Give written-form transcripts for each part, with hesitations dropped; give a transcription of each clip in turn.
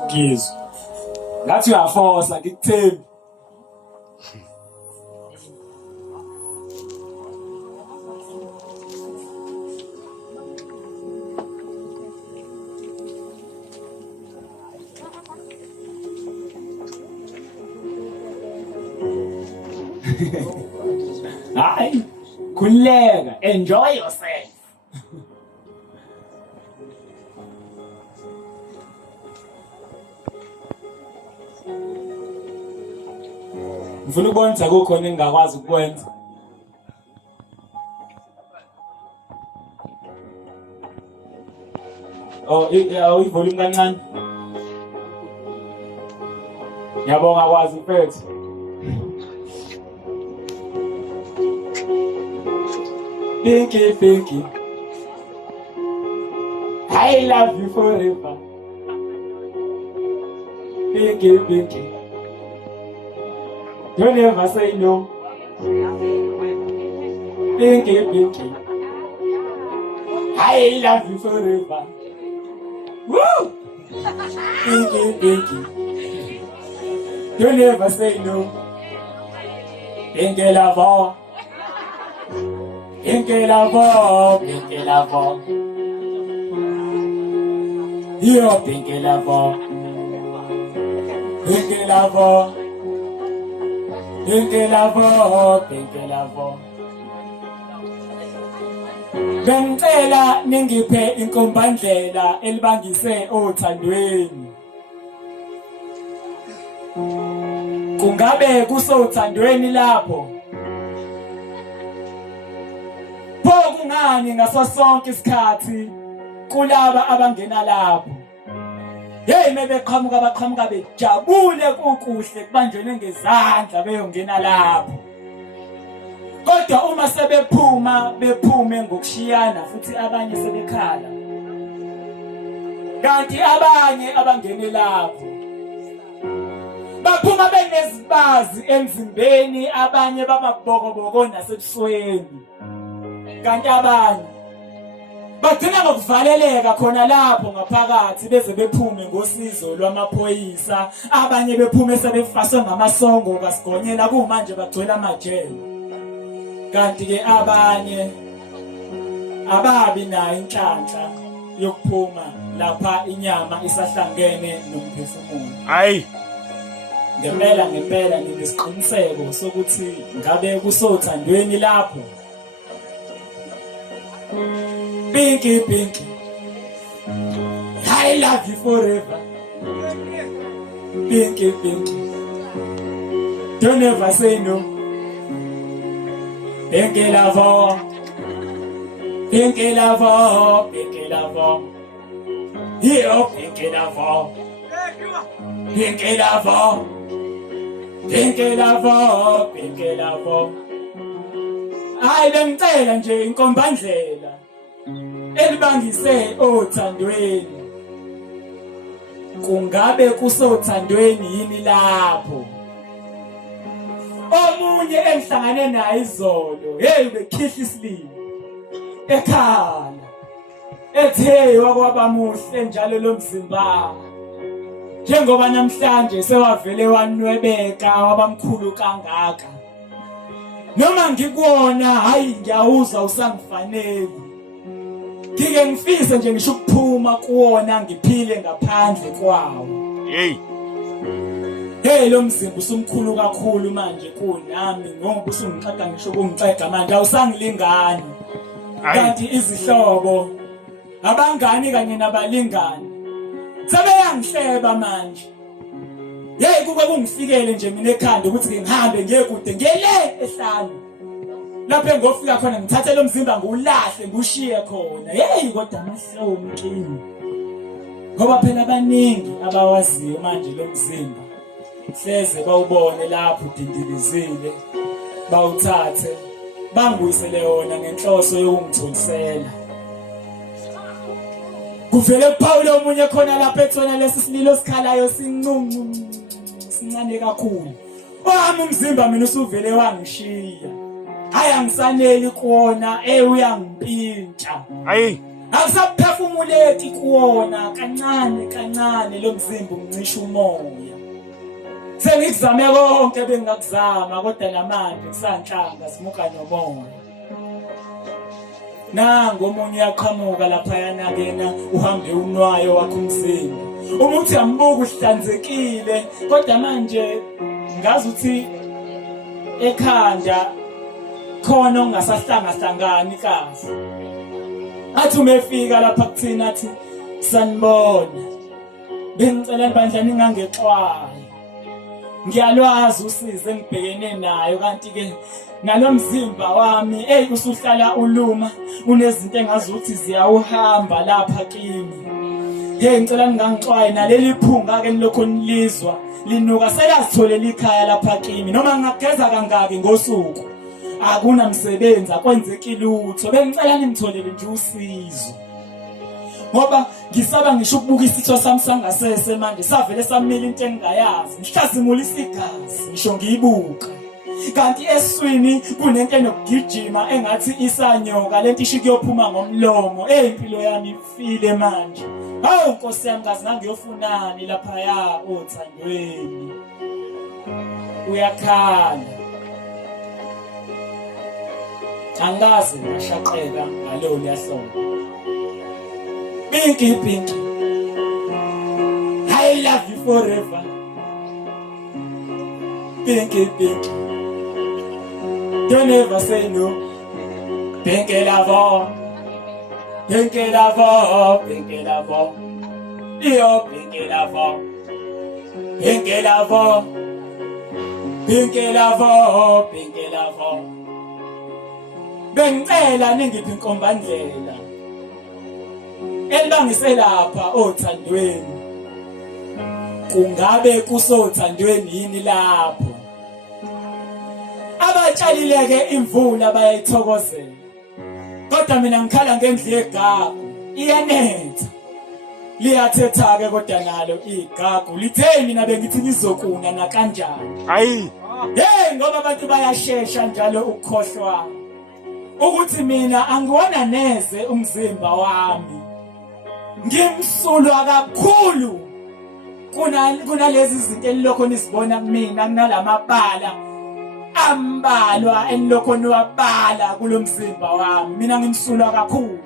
Ngizwe. Ngathi uyafosa ngikuthembi. Hayi, khuleka, enjoy yourself. Ngifuna ukubona kukhona engingakwazi ukwenza. Oh, ivolume kancane. Ngiyabonga kwazi mfethu. Pinky, I love you forever. Pinky, don't ever say no. Pinky, I love you forever. Woo! Pinky, don't ever say no. Pinky lover. Pinky lover. Yo, pinky lover. Pinky lover. Pinky lover. Bengicela ningiphe inkombandlela elibangise othandweni. Kungabe kusothandweni lapho? Ngani ngaso sonke isikhathi kulaba abangena lapho. Hey baqhamuka bejabule kukuhle kubanjene ngezandla beyongena lapho. Kodwa uma bephume ngokushiyana futhi abanye sebekhala. Kanti abanye abangene lapho baphuma benezibazi emzimbeni, abanye bababhokobhoko nasebusweni. Kanti abanye bagcina ngokuvaleleka khona lapho ngaphakathi beze bephume ngosizo lwamaphoyisa, abanye bephume sebefaswe ngamasongo kasigonyela kumanje bagcwele amajele. Kanti ke abanye ababi nayo inhlanhla yokuphuma lapha inyama isahlangene nomphefumulo. Hayi, ngempela nginesiqiniseko sokuthi ngabe kusothandweni lapho. Pinky, I love you forever. Pinky, don't ever say no. Pinky lover. Here, pinky lover. Hayi bengicela nje inkombandlela elibangise othandweni. Kungabe kusothandweni yini lapho? Omunye engihlangane naye izolo, hey bekhihla isililo. Ekhala. Ethe wakwaba muhle njalo lo mzimba. Njengoba namhlanje sewavele wanwebeka wabamkhulu kangaka. Noma ngikuona hayi ngiyawuza usangifanele. Ngike ngifise nje ngisho ukuphuma kuwona ngiphile ngaphandle kwawo. Hey lo mzimba usumkhulu kakhulu manje kunami ngoba usungixega ngisho ukungixega manje awusangilingani. Kanti izihlobo abangani kanye nabalingani sebeyangihleba manje. Hey kube kungifikele nje mina ekhanda ukuthi ngihambe ngiye kude ngiyele ehlane. Lapho ngofika khona ngithathe lo mzimba ngiwulahle ngushiye khona. Hey kodwa amahlomki. Ngoba phela abaningi abawaziyo manje lo mzimba. Hleze bawubone lapho udindilizile. Bawuthathe banguyisele wona ngenhloso yokungitholisela. Kuvele kuPaul omunye khona lapha ethona lesi sililo sikhalayo sinqunqu sincane kakhulu. Wami umzimba mina usuvele wangishiya. Hayi angisaneli kuona uyangimpintsha. Hayi Akusaphefumuleki kuwona kancane kancane lo mzimba uncisha umoya. Sengikuzame konke bengakuzama kodwa namanje kusanhlanga simuka nomoya. Nango omunye uyaqhamuka lapha yanakena uhambe unwayo wakho umzimba. Umuthi ambuka uhlanzekile kodwa manje ngazi uthi ekhanda khona ongasahlanga-hlangani kahle. Athi umefika lapha kuthina athi sanibona. Bengicela bandla ningangexwayo. Ngiyalwazi usize engibhekene nayo kanti-ke nalomzimba wami usuhlala uluma unezinto engazuthi ziyawuhamba lapha kimi. Ngicela ningangixwaye naleli phunga-ke nilokho nilizwa linuka selazitholela ikhaya lapha kimi noma ngingageza kangaki ngosuku akunamsebenzi akwenzeki lutho. Bengicela ningitholele nje usizo ngoba ngisaba ngisho ukubuka isitho sami sangasese manje savele samila into engingayazi ngihlazimulisa igazi ngisho ngiyibuka kanti eswini kunento enokugijima engathi isanyoka lento isho kuyophuma ngomlomo. Impilo yami ifile manje. Hawu Nkosi yami kazi ngangiyofunani laphaya othandweni. Uyakhala angazi ngashaqeka ngaleyo liyahlonga. Pinky, Pinky, I love you forever. Pinky, Pinky, don't ever say no. Pinky love, Pinky love, Pinky love, yo Pinky love, Pinky love, Pinky love, Pinky love. Bengicela ningiphi inkombandlela elibangiselapha othandweni. Kungabe kusothandweni yini lapho? Abatshalileke imvula bayayithokozela. Kodwa mina ngikhala ngendlu yegagu iyanetha. Liyathetha-ke kodwa nalo igagu lithe mina bengithi ngizokuna nakanjani. Hayi. Ngoba abantu bayashesha njalo ukukhohlwa ukuthi mina angiwona neze umzimba wami. Ngimsulwa kakhulu kunalezi zinto elilokho nisibona kumina kunalamabala ambalwa elilokho niwabala kulomzimba wami. Mina ngimsulwa kakhulu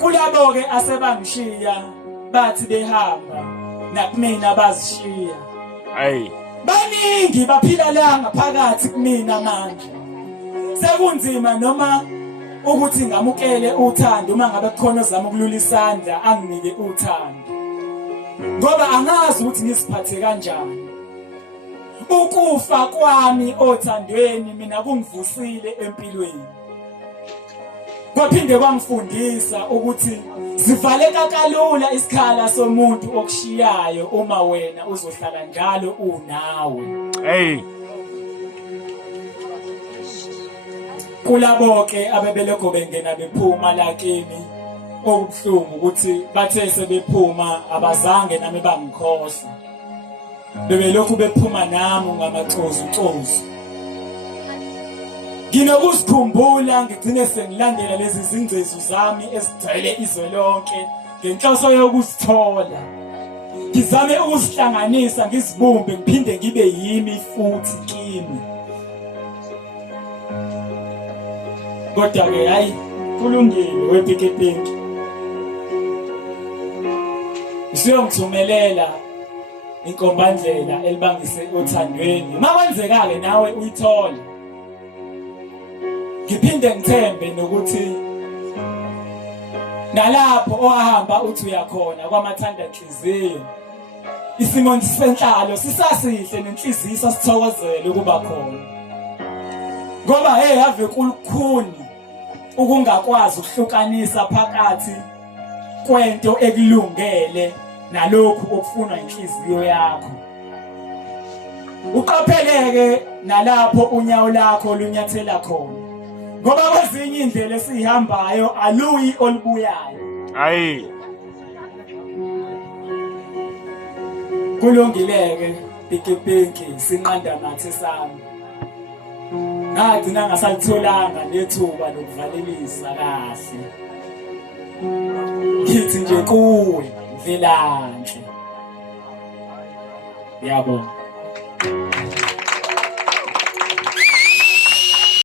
kulabo-ke asebangishiya bathi behamba nakumina bazishiya. Hayi. Baningi baphila la ngaphakathi kumina manje. Sekunzima noma ukuthi ngamukele uthando uma ngabe kukhona ozama ukulula isandla anginike uthando. Ngoba angazi ukuthi ngisiphathe kanjani. Ukufa kwami othandweni mina kungivusile empilweni. Kwaphinde kwangifundisa ukuthi zivaleka kalula isikhala somuntu okushiyayo uma wena uzohlala njalo unawe. Hey. Kulabo-ke abebelokho bengena bephuma la kimi okubuhlungu ukuthi bathe sebephuma abazange nami bangikhohlwa. Bebelokhu bephuma nami ngamaxozu. Nginokusikhumbula ngigcine sengilandela lezi zingcezu zami ezigcwele izwe lonke ngenhloso yokuzithola. Ngizame ukuzihlanganisa ngizibumbe ngiphinde ngibe yimi futhi kimi. Kodwa-ke hayi kulungile wepikipiki. Usiyongithumelela inkombandlela elibangise othandweni. Uma kwenzeka-ke nawe uyithole. Ngiphinde ngithembe nokuthi nalapho owahamba uthi uyakhona kwamathandanhliziyo. Isimo senhlalo sisasihle nenhliziyo sasithokozela ukuba khona. Ngoba ave kulukhuni ukungakwazi ukuhlukanisa phakathi kwento ekulungele nalokhu okufunwa inhliziyo yakho. Uqapheleke nalapho unyawo lakho lunyathela khona. Ngoba kwezinye indlela esihambayo aluyi olubuyayo. Hayi. Kulungileke pikipiki sinqanda nathi sami. Ngagcina ngasalitholanga nethuba lokuvalelisa kahle. ngithi nje kuwe Mdlilanhle. Ngiyabonga.